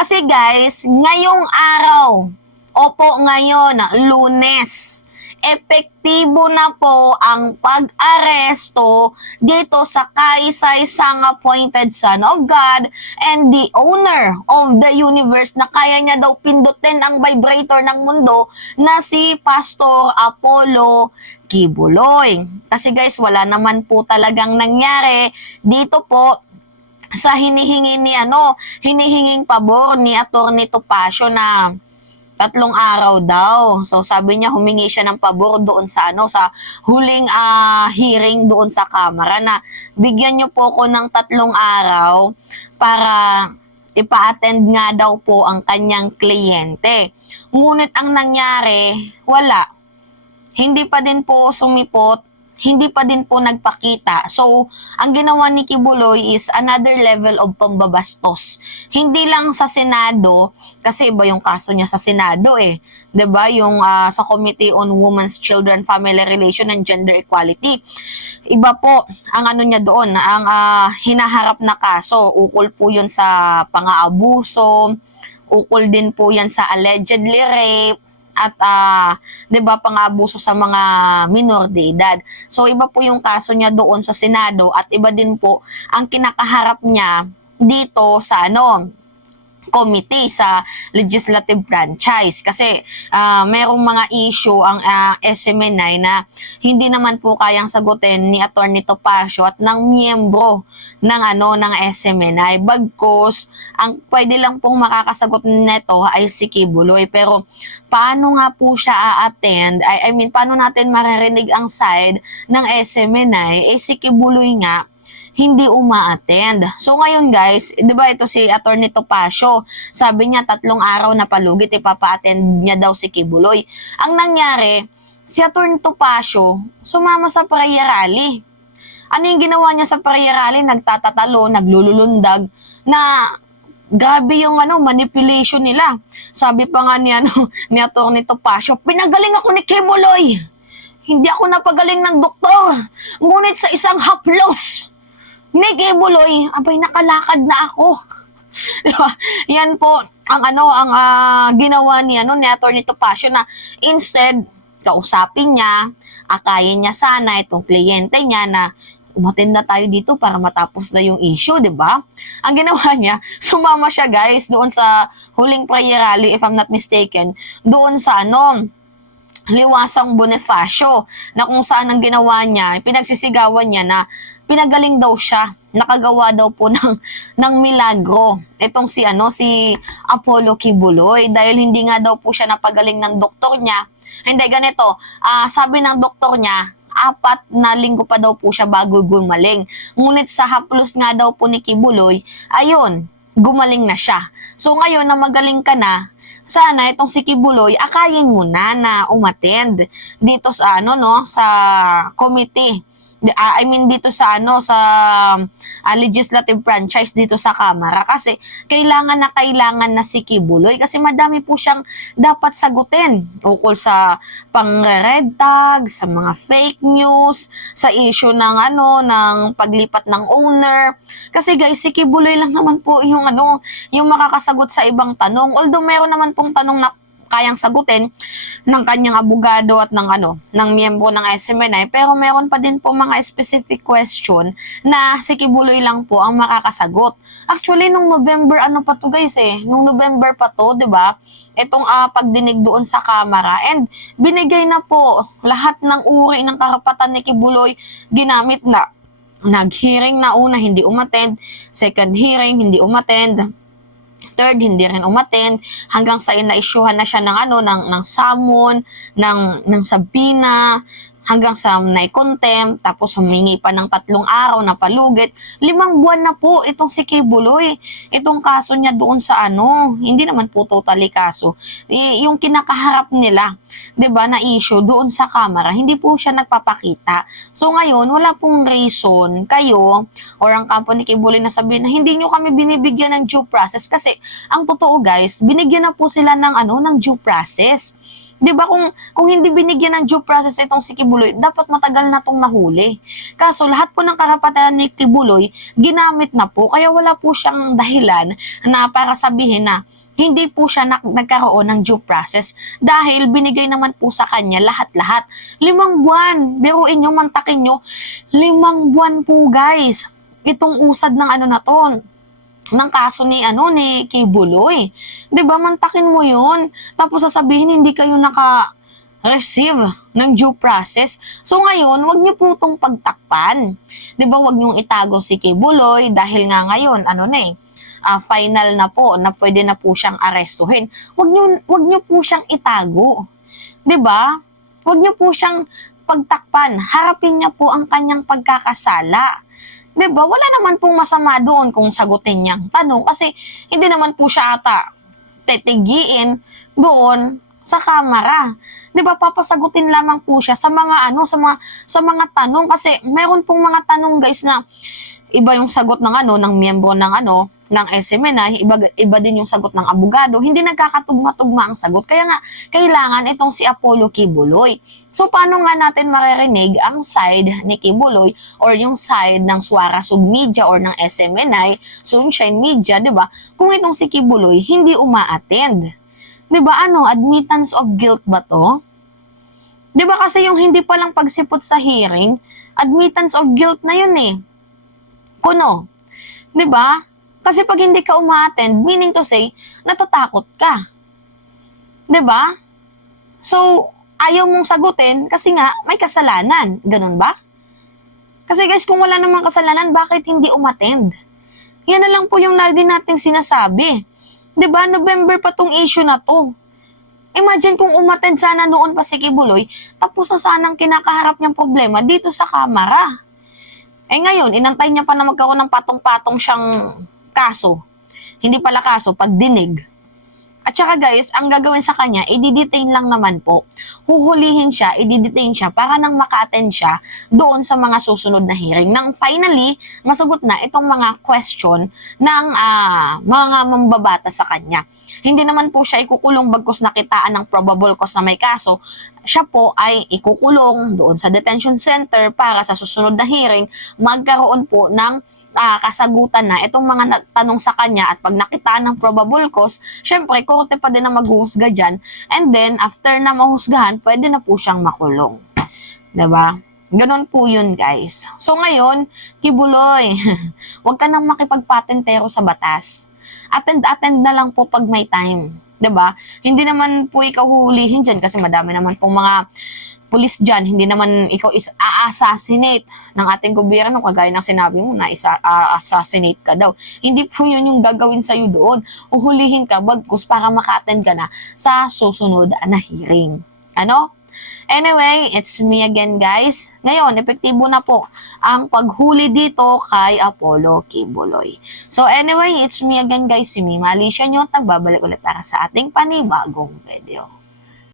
Kasi guys, ngayong araw, opo ngayon, Lunes, epektibo na po ang pag-aresto dito sa kaisa-isang appointed son of God and the owner of the universe na kaya niya daw pindutin ang vibrator ng mundo na si Pastor Apollo Kibuloy. Kasi guys, wala naman po talagang nangyari dito po sa hinihinging pabor ni Atty. Topacio na 3 araw daw. So sabi niya humingi siya ng pabor doon sa sa huling hearing doon sa Kamara na bigyan niyo po ko ng 3 araw para ipa-attend nga daw po ang kanyang kliyente. Ngunit ang nangyari, wala. Hindi pa din po sumipot, hindi pa din po nagpakita. So, ang ginawa ni Kibuloy is another level of pambabastos. Hindi lang sa Senado, kasi iba yung kaso niya sa Senado eh. 'Di ba? Yung sa Committee on Women's, Children, Family Relation and Gender Equality. Iba po ang niya doon, ang hinaharap na kaso. Ukol po yun sa pang-aabuso, ukol din po yan sa allegedly rape, at 'di ba pang-abuso sa mga minor de edad. So iba po yung kaso niya doon sa Senado at iba din po ang kinakaharap niya dito sa committee sa legislative franchise kasi merong mga issue ang SMNI na hindi naman po kayang sagutin ni Atty. Topacio at ng miyembro ng ng SMNI. Bagkus ang pwede lang pong makakasagot nito ay si Kibuloy, pero paano nga po siya a-attend? I mean, paano natin maririnig ang side ng SMNI? Si Kibuloy nga hindi uma-attend. So ngayon guys, 'di ba ito si Atty. Topacio, sabi niya 3 araw na palugit ipapa-attend niya daw si Kibuloy. Ang nangyari, si Atty. Topacio sumama sa prayer rally. Ano yung ginawa niya sa prayer rally? Nagtatatalo, naglululundag na grabe yung manipulation nila. Sabi pa nga ni ni Atty. Topacio, pinagaling ako ni Kibuloy. Hindi ako napagaling ng doktor. Ngunit sa isang haplos ni Kibuloy, abay nakalakad na ako. Diba? Yan po ang ginawa ni Atty. Topacio na instead kausapin niya, akayin niya sana itong kliyente niya na umattend na tayo dito para matapos na yung issue, 'di ba? Ang ginawa niya, sumama siya guys doon sa huling prayer rally, if I'm not mistaken, doon sa Liwasang Bonifacio, na kung saan ang ginawa niya, pinagsisigawan niya na pinagaling daw siya, nakagawa daw po ng milagro itong si Apollo Kibuloy dahil hindi nga daw po siya napagaling ng doktor niya. Hindi, ganito, sabi ng doktor niya, 4 na linggo pa daw po siya bago gumaling. Ngunit sa haplos nga daw po ni Kibuloy, ayun, gumaling na siya. So ngayon na magaling ka na, sana itong si Kibuloy akayin mo na umattend dito sa sa committee. I mean dito sa sa legislative franchise dito sa Kamara kasi kailangan na si Kibuloy kasi madami po siyang dapat sagutin ukol sa pang-red tag, sa mga fake news, sa issue ng ng paglipat ng owner. Kasi guys, si Kibuloy lang naman po yung yung makakasagot sa ibang tanong. Although meron naman pong tanong na kayang sagutin ng kanyang abogado at ng miyembro ng SMNI, pero meron pa din po mga specific question na si Kibuloy lang po ang makakasagot. Actually, nung November pa to guys nung November pa to, 'di ba? Itong pagdinig doon sa Kamara, and binigay na po lahat ng uri ng karapatan ni Kibuloy, ginamit na. Nag-hearing na una, hindi umattend, second hearing, hindi umattend, third, hindi rin umattend, hanggang sa ina-issuehan na siya ng summon, ng sabina, hanggang sa nai-contempt, tapos humingi pa ng 3 araw na palugit. 5 buwan na po itong si Kibuloy. Itong kaso niya doon sa hindi naman po totally kaso. Yung kinakaharap nila, 'di ba, na issue doon sa Kamara, hindi po siya nagpapakita. So ngayon, wala pong reason kayo or ang kampo ni Kibuloy na sabihin na hindi nyo kami binibigyan ng due process kasi ang totoo guys, binigyan na po sila ng ng due process. 'Di ba kung hindi binigyan ng due process itong si Kibuloy, dapat matagal na 'tong nahuli. Kaso lahat po ng karapatan ni Kibuloy ginamit na po, kaya wala po siyang dahilan na para sabihin na hindi po siya nagkaroon ng due process dahil binigay naman po sa kanya lahat-lahat. 5 buwan, biruin nyo, mantakin nyo, 5 buwan po guys, itong usad ng ano na to, ng kaso ni Kibuloy. 'Di ba? Mantakin mo 'yun. Tapos sasabihin hindi kayo naka-receive ng due process. So ngayon, wag niyo po tong pagtakpan. 'Di ba? Wag niyo itago si Kibuloy dahil nga ngayon final na po na pwede na po siyang arestuhin. Wag niyo po siyang itago. 'Di ba? Wag niyo po siyang pagtakpan. Harapin niya po ang kanyang pagkakasala. 'Di ba? Wala naman pong masama doon kung sagutin niyang tanong kasi hindi naman po siya ata titigiin doon sa kamera. 'Di ba? Papasagutin lamang po siya sa mga sa mga tanong kasi meron pong mga tanong guys na iba yung sagot ng miyembro ng SMNI, iba din yung sagot ng abogado, hindi nagkakatugma-tugma ang sagot. Kaya nga, kailangan itong si Apollo Kibuloy. So, paano nga natin maririnig ang side ni Kibuloy or yung side ng Suara Sub Media or ng SMNI, Sunshine Media, di ba? Kung itong si Kibuloy hindi uma-attend. Di ba admittance of guilt ba to? Di ba kasi yung hindi palang pagsipot sa hearing, admittance of guilt na yun eh. Kuno. Di ba? Kasi pag hindi ka uma-attend, meaning to say, natatakot ka. 'Di ba? So, ayaw mong sagutin kasi nga may kasalanan. Ganun ba? Kasi guys, kung wala namang kasalanan, bakit hindi umattend? Yan na lang po yung lagi nating sinasabi. 'Di ba? November pa tong issue na to. Imagine kung umattend sana noon pa si Kibuloy, tapos na sanang kinakaharap niyang problema dito sa kamera. Ngayon, inantay niya pa na magkaroon ng patong-patong siyang kaso. Hindi pala kaso, pagdinig. At saka guys, ang gagawin sa kanya, i-detain lang naman po. Huhulihin siya, i-detain siya para nang maka-attend siya doon sa mga susunod na hearing. Nang finally, masagot na itong mga question ng mga mambabata sa kanya. Hindi naman po siya ikukulong bagkus nakitaan ng probable cause na may kaso. Siya po ay ikukulong doon sa detention center para sa susunod na hearing magkaroon po ng kasagutan na itong mga tanong sa kanya at pag nakitaan ng probable cause, syempre, korte pa din na maghuhusga dyan. And then, after na mahusgahan, pwede na po siyang makulong. Diba? Ganon po yun, guys. So, ngayon, Kibuloy, huwag ka nang makipagpatentero sa batas. Attend na lang po pag may time. 'Di ba? Hindi naman po ikaw huhulihin diyan kasi madami naman pong mga pulis diyan, hindi naman ikaw assassinate ng ating gobyerno kagaya ng sinabi mo na assassinate ka daw. Hindi po 'yun yung gagawin sa iyo doon. Uhulihin ka bagkus para maka-attend ka na sa susunod na hearing. Anyway, it's me again guys. Ngayon, epektibo na po ang paghuli dito kay Apollo Kibuloy. So anyway, it's me again guys, si Mima Alicia nyo. Nagbabalik ulit para sa ating panibagong video.